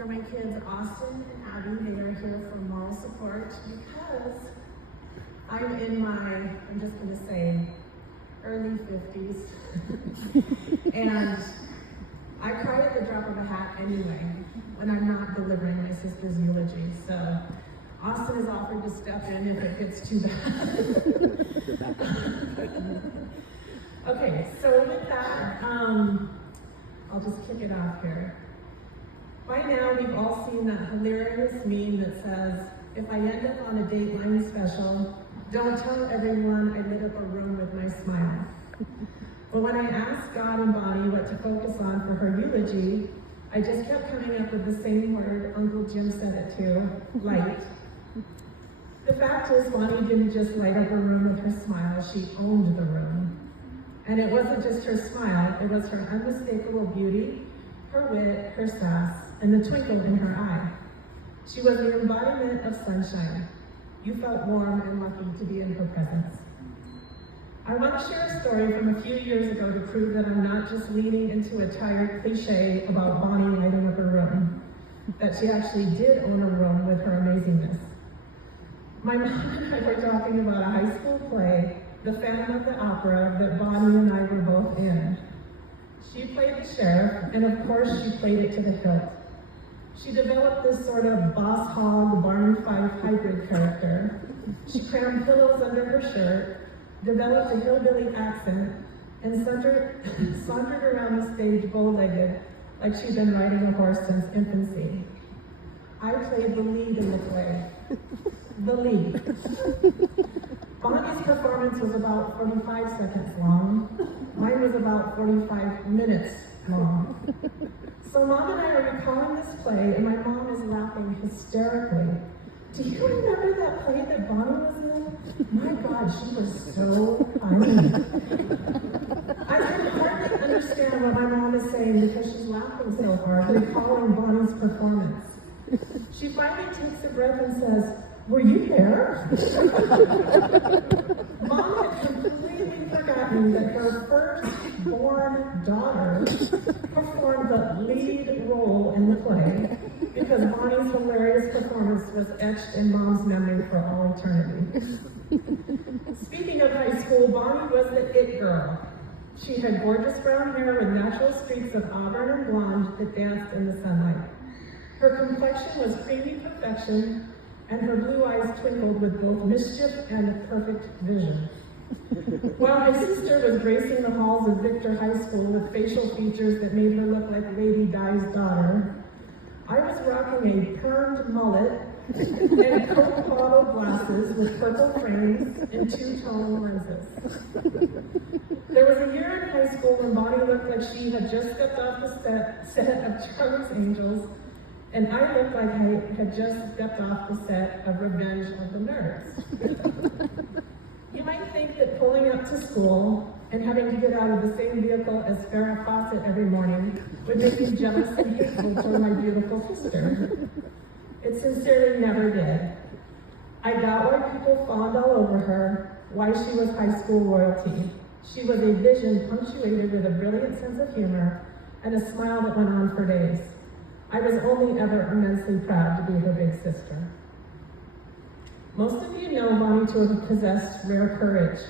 are my kids, Austin and Abby. They are here for moral support because I'm in I'm just going to say, early 50s. And I cry at the drop of a hat anyway when I'm not delivering my sister's eulogy. So Austin has offered to step in if it gets too bad. Okay, so with that, I'll just kick it off here. By now, we've all seen that hilarious meme that says, if I end up on a Dateline special, don't tell everyone I lit up a room with my smile. But when I asked God and Bonnie what to focus on for her eulogy, I just kept coming up with the same word Uncle Jim said it too, light. The fact is, Bonnie didn't just light up a room with her smile, she owned the room. And it wasn't just her smile, it was her unmistakable beauty, her wit, her sass, and the twinkle in her eye. She was the embodiment of sunshine. You felt warm and lucky to be in her presence. I want to share a story from a few years ago to prove that I'm not just leaning into a tired cliche about Bonnie lighting up a room, that she actually did own a room with her amazingness. My mom and I were talking about a high school play, The Phantom of the Opera, that Bonnie and I were both in. She played the sheriff, and of course she played it to the hilt. She developed this sort of boss hog, Barney Fife hybrid character. She crammed pillows under her shirt, developed a hillbilly accent, and sauntered around the stage bow-legged like she'd been riding a horse since infancy. I played the lead in the play. The lead. Bonnie's performance was about 45 seconds long. Mine was about 45 minutes long. So Mom and I are recalling this play, and my mom is laughing hysterically. Do you remember that play that Bonnie was in? My God, she was so funny. I can hardly understand what my mom is saying because she's laughing so hard, recalling Bonnie's performance. She finally takes a breath and says, "Were you there?" Mom had completely forgotten that her firstborn daughter performed the lead role in the play because Bonnie's hilarious performance was etched in Mom's memory for all eternity. Speaking of high school, Bonnie was the it girl. She had gorgeous brown hair with natural streaks of auburn and blonde that danced in the sunlight. Her complexion was creamy perfection, and her blue eyes twinkled with both mischief and perfect vision. While my sister was gracing the halls of Victor High School with facial features that made her look like Lady Di's daughter, I was rocking a permed mullet and Coke bottle glasses with purple frames and two-tone lenses. There was a year in high school when Bonnie looked like she had just stepped off the set of Charlie's Angels, and I looked like I had just stepped off the set of Revenge of the Nerds. You might think that pulling up to school and having to get out of the same vehicle as Farrah Fawcett every morning would make me jealous and hateful toward my beautiful sister. It sincerely never did. I got why people fawned all over her, why she was high school royalty. She was a vision punctuated with a brilliant sense of humor and a smile that went on for days. I was only ever immensely proud to be her big sister. Most of you know Bonnie to have possessed rare courage.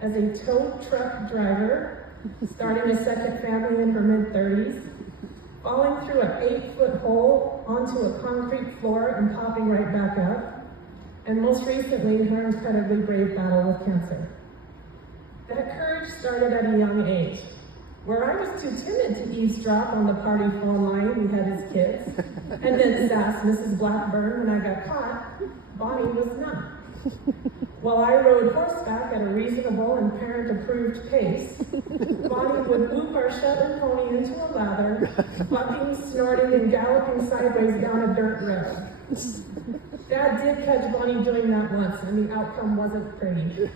As a tow truck driver, starting a second family in her mid-30s, falling through an 8-foot hole onto a concrete floor and popping right back up, and most recently, her incredibly brave battle with cancer. That courage started at a young age, where I was too timid to eavesdrop on the party phone line we had as kids, and then sass Mrs. Blackburn when I got caught. Bonnie was not. While I rode horseback at a reasonable and parent-approved pace, Bonnie would whoop our Shetland pony into a lather, bucking, snorting, and galloping sideways down a dirt road. Dad did catch Bonnie doing that once, and the outcome wasn't pretty,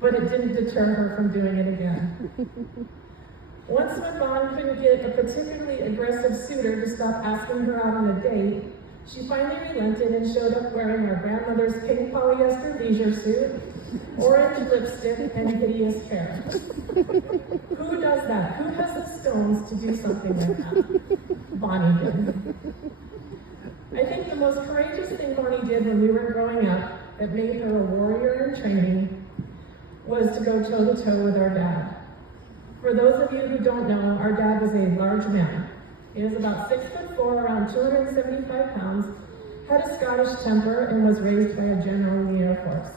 but it didn't deter her from doing it again. Once when Bonnie couldn't get a particularly aggressive suitor to stop asking her out on a date, she finally relented and showed up wearing her grandmother's pink polyester leisure suit, orange lipstick, and hideous hair. Who does that? Who has the stones to do something like that? Bonnie did. most courageous thing Bonny did when we were growing up that made her a warrior in training was to go toe-to-toe with our dad. For those of you who don't know, our dad was a large man. He was about 6'4", around 275 pounds, had a Scottish temper, and was raised by a general in the Air Force.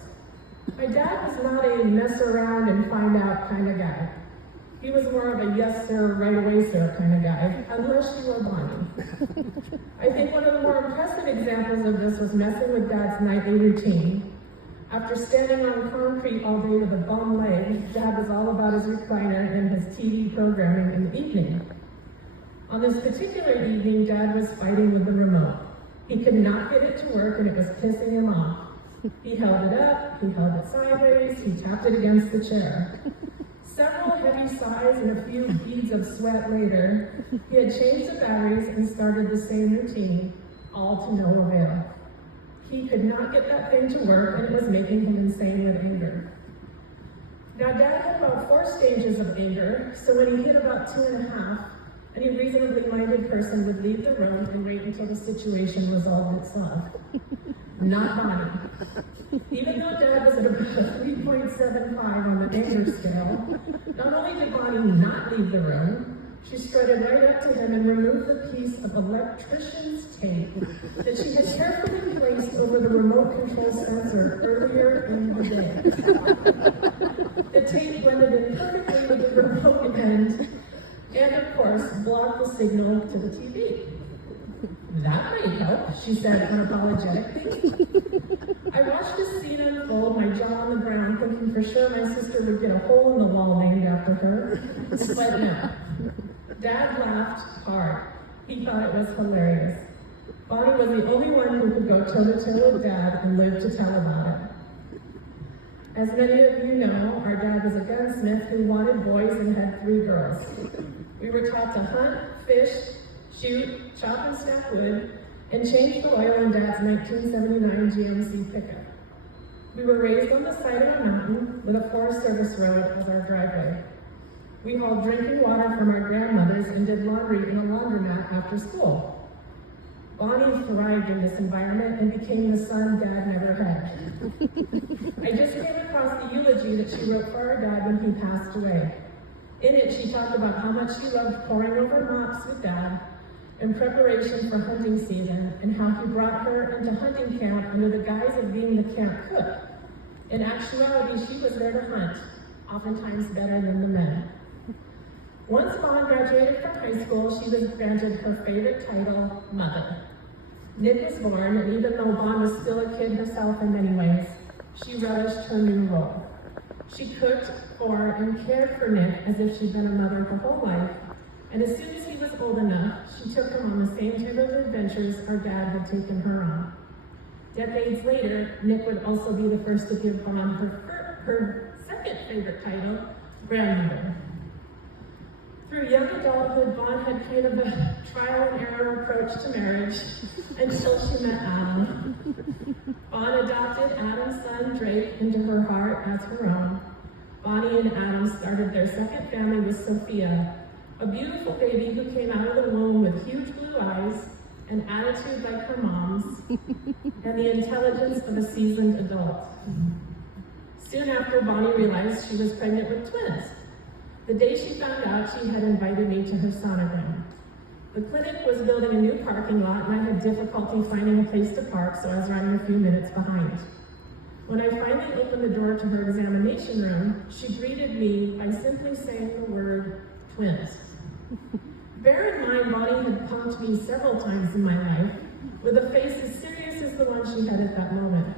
My dad was not a mess around and find out kind of guy. He was more of a yes sir, right away sir kind of guy, unless you were Bonny. I think one of the more impressive examples of this was messing with Dad's nightly routine. After standing on concrete all day with a bum leg, Dad was all about his recliner and his TV programming in the evening. On this particular evening, Dad was fighting with the remote. He could not get it to work and it was pissing him off. He held it up, he held it sideways, he tapped it against the chair. Several heavy sighs and a few beads of sweat later, he had changed the batteries and started the same routine, all to no avail. He could not get that thing to work and it was making him insane with anger. Now Dad had about 4 stages of anger, so when he hit about 2.5, any reasonably minded person would leave the room and wait until the situation resolved itself. Not Bonny. Even though Dad was at about a 3.75 on the anger scale, not only did Bonny not leave the room, she strutted right up to him and removed the piece of electrician's tape that she had carefully placed over the remote control sensor earlier in the day. The tape blended in perfectly with the remote end and, of course, blocked the signal to the TV. That might help, she said unapologetically. I watched this scene unfold, my jaw on the ground, thinking for sure my sister would get a hole in the wall named after her. But no. Dad laughed hard. He thought it was hilarious. Bonny was the only one who could go toe-to-toe with Dad and live to tell about it. As many of you know, our dad was a gunsmith who wanted boys and had 3 girls. We were taught to hunt, fish, shoot, chop and snap wood, and change the oil in Dad's 1979 GMC pickup. We were raised on the side of a mountain with a Forest Service road as our driveway. We hauled drinking water from our grandmothers and did laundry in a laundromat after school. Bonny thrived in this environment and became the son Dad never had. I just came across the eulogy that she wrote for our dad when he passed away. In it, she talked about how much she loved poring over mops with Dad in preparation for hunting season and how he brought her into hunting camp under the guise of being the camp cook. In actuality, she was there to hunt, oftentimes better than the men. Once Bonny graduated from high school, she was granted her favorite title, Mother. Nick was born, and even though Bonny was still a kid herself in many ways, she relished her new role. She cooked for and cared for Nick as if she'd been a mother her whole life, and as soon as he was old enough, she took him on the same type of adventures our dad had taken her on. Decades later, Nick would also be the first to give Bonny her second favorite title, grandmother. Through young adulthood, Bonny had kind of a trial and error approach to marriage until she met Adam. Bonny adopted Adam's son, Drake, into her heart as her own. Bonny and Adam started their second family with Sophia, a beautiful baby who came out of the womb with huge blue eyes, an attitude like her mom's, and the intelligence of a seasoned adult. Soon after, Bonny realized she was pregnant with twins. The day she found out, she had invited me to her sonogram. The clinic was building a new parking lot, and I had difficulty finding a place to park, so I was running a few minutes behind. When I finally opened the door to her examination room, she greeted me by simply saying the word, twins. Bear in mind, Bonny had punked me several times in my life, with a face as serious as the one she had at that moment.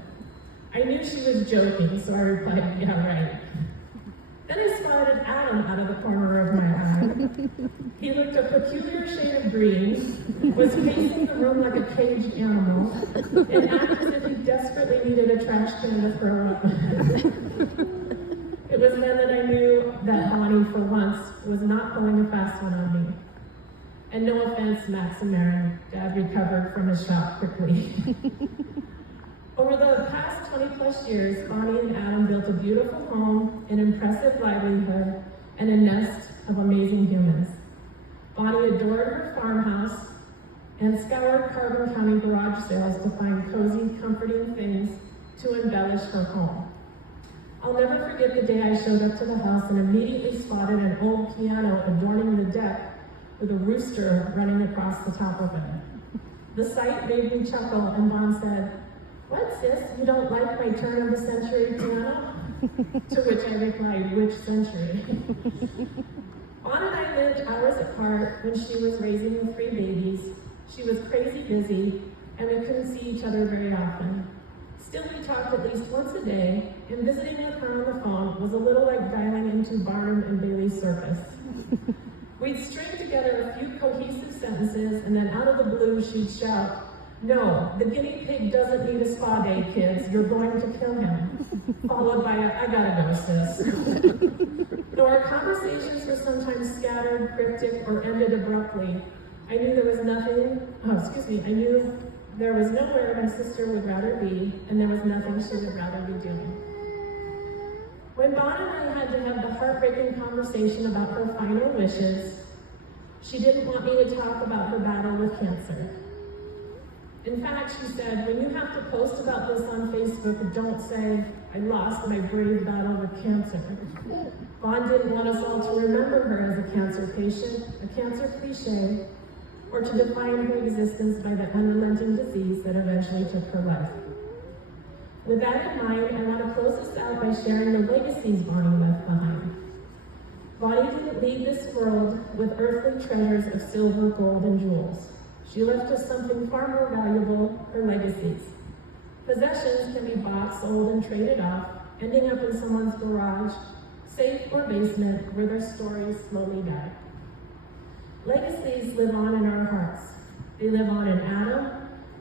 I knew she was joking, so I replied, yeah, right. Then I spotted Adam out of the corner of my eye. He looked a peculiar shade of green, was pacing the room like a caged animal, and acted as if he desperately needed a trash can to throw up. It was then that I knew that Bonny, for once, was not pulling a fast one on me. And no offense, Max and Maren, Dad recovered from his shock quickly. Over the past 20+ years, Bonny and Adam built a beautiful home, an impressive livelihood, and a nest of amazing humans. Bonny adored her farmhouse, and scoured Carbon County garage sales to find cozy, comforting things to embellish her home. I'll never forget the day I showed up to the house and immediately spotted an old piano adorning the deck with a rooster running across the top of it. The sight made me chuckle, and Bon said, "What, sis, you don't like my turn-of-the-century piano?" To which I replied, "Which century?" Bon and I lived hours apart when she was raising the 3 babies. She was crazy busy, and we couldn't see each other very often. Still, we talked at least once a day, and visiting with her on the phone was a little like dialing into Barnum and Bailey's circus. We'd string together a few cohesive sentences, and then out of the blue she'd shout, "No, the guinea pig doesn't need a spa day, kids. You're going to kill him." Followed by a, "I gotta go, sis." Though our conversations were sometimes scattered, cryptic, or ended abruptly, I knew there was nowhere my sister would rather be, and there was nothing she would rather be doing. When Bon and I had to have the heartbreaking conversation about her final wishes, she didn't want me to talk about her battle with cancer. In fact, she said, "When you have to post about this on Facebook, don't say, 'I lost my brave battle with cancer.'" Bon didn't want us all to remember her as a cancer patient, a cancer cliche, or to define her existence by the unrelenting disease that eventually took her life. With that in mind, I want to close this out by sharing the legacies Bonny left behind. Bonny didn't leave this world with earthly treasures of silver, gold, and jewels. She left us something far more valuable, her legacies. Possessions can be bought, sold, and traded off, ending up in someone's garage, safe, or basement where their stories slowly die. Legacies live on in our hearts. They live on in Adam,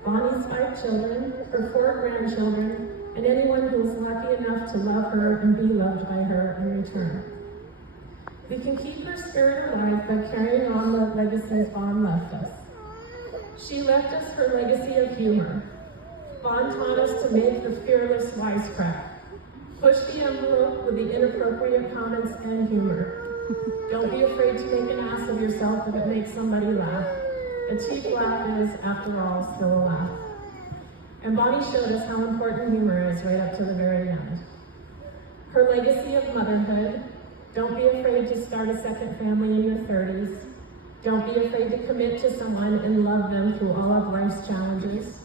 Bonny's 5 children, her 4 grandchildren, and anyone who is lucky enough to love her and be loved by her in return. We can keep her spirit alive by carrying on the legacies Bon left us. She left us her legacy of humor. Bon taught us to make the fearless wisecrack. Push the envelope with the inappropriate comments and humor. Don't be afraid to make an ass of yourself if it makes somebody laugh. A cheap laugh is, after all, still a laugh. And Bonny showed us how important humor is right up to the very end. Her legacy of motherhood: don't be afraid to start a second family in your 30s. Don't be afraid to commit to someone and love them through all of life's challenges.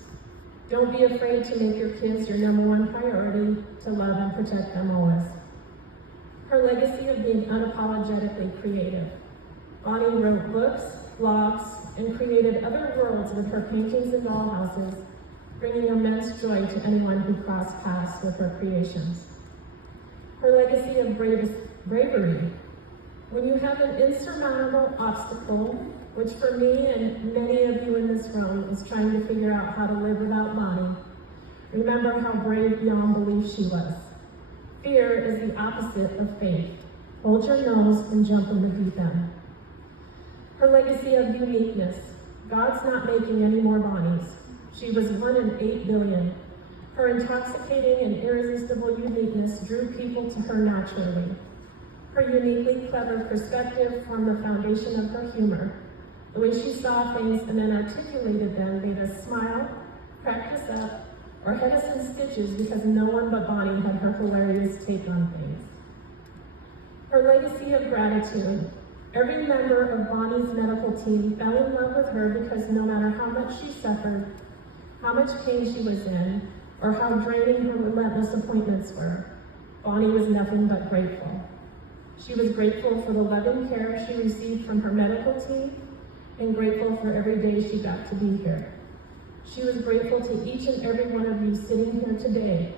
Don't be afraid to make your kids your #1 priority, to love and protect them always. Her legacy of being unapologetically creative. Bonny wrote books, blogs, and created other worlds with her paintings and dollhouses, bringing immense joy to anyone who crossed paths with her creations. Her legacy of bravery. When you have an insurmountable obstacle, which for me and many of you in this room is trying to figure out how to live without Bonny, remember how brave beyond belief she was. Fear is the opposite of faith. Hold your nose and jump in the deep end. Her legacy of uniqueness. God's not making any more Bonnies. She was 1 in 8 billion. Her intoxicating and irresistible uniqueness drew people to her naturally. Her uniquely clever perspective formed the foundation of her humor. The way she saw things and then articulated them made us smile, cracked us up, or had us in stitches because no one but Bonny had her hilarious take on things. Her legacy of gratitude. Every member of Bonny's medical team fell in love with her because no matter how much she suffered, how much pain she was in, or how draining her relentless appointments were, Bonny was nothing but grateful. She was grateful for the loving care she received from her medical team and grateful for every day she got to be here. She was grateful to each and every one of you sitting here today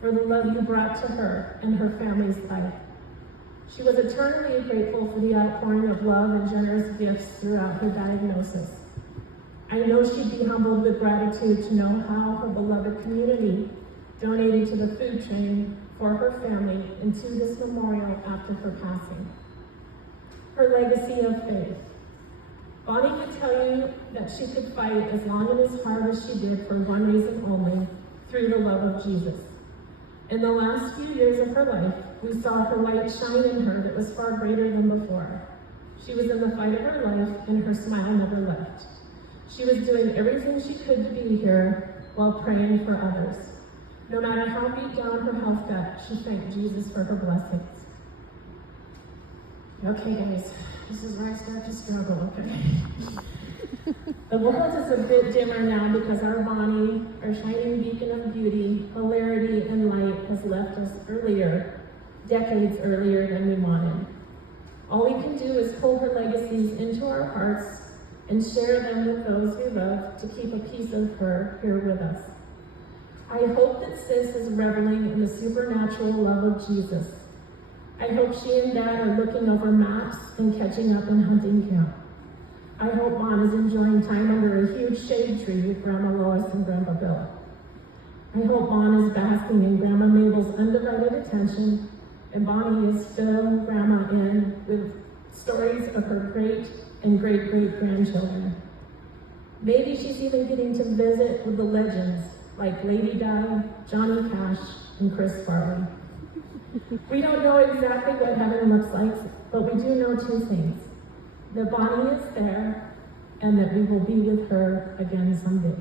for the love you brought to her and her family's life. She was eternally grateful for the outpouring of love and generous gifts throughout her diagnosis. I know she'd be humbled with gratitude to know how her beloved community donated to the food train for her family and to this memorial after her passing. Her legacy of faith. Bonny could tell you that she could fight as long and as hard as she did for one reason only, through the love of Jesus. In the last few years of her life, we saw her light shine in her that was far greater than before. She was in the fight of her life, and her smile never left. She was doing everything she could to be here while praying for others. No matter how beat down her health got, she thanked Jesus for her blessings. Okay, guys, this is where I start to struggle, okay? The world is a bit dimmer now because our Bonnie, our shining beacon of beauty, hilarity, and light has left us earlier, decades earlier than we wanted. All we can do is pull her legacies into our hearts and share them with those we love to keep a piece of her here with us. I hope that Sis is reveling in the supernatural love of Jesus. I hope she and Dad are looking over maps and catching up in hunting camp. I hope Mom is enjoying time under a huge shade tree with Grandma Lois and Grandpa Bill. I hope Mom is basking in Grandma Mabel's undivided attention, and Bonnie is filling Grandma in with stories of her great and great-great-grandchildren. Maybe she's even getting to visit with the legends like Lady Di, Johnny Cash, and Chris Farley. We don't know exactly what heaven looks like, but we do know two things: that Bonnie is there, and that we will be with her again someday.